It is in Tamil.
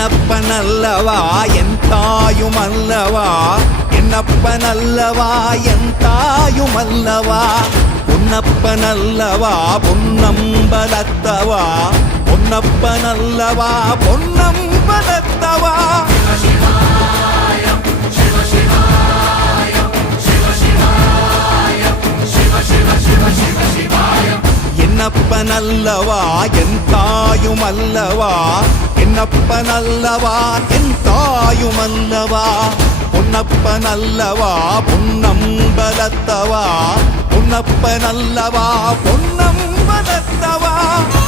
என்னப்பனல்லவா என் தாயுமல்லவா, என்னப்பனல்லவா என் தாயுமல்லவா, பொன்னப்பனல்லவா பொன்னம்பலத்தவா, பொன்னப்பனல்லவா பொன்னம்பலத்தவா. என்னப்பனல்லவா என் தாயுமல்லவா, என்னப்பனல்லவா என் தாயுமல்லவா, பொன்னப்பனல்லவா பொன்னம்பலத்தவா, பொன்னப்பனல்லவா பொன்னம்பலத்தவா.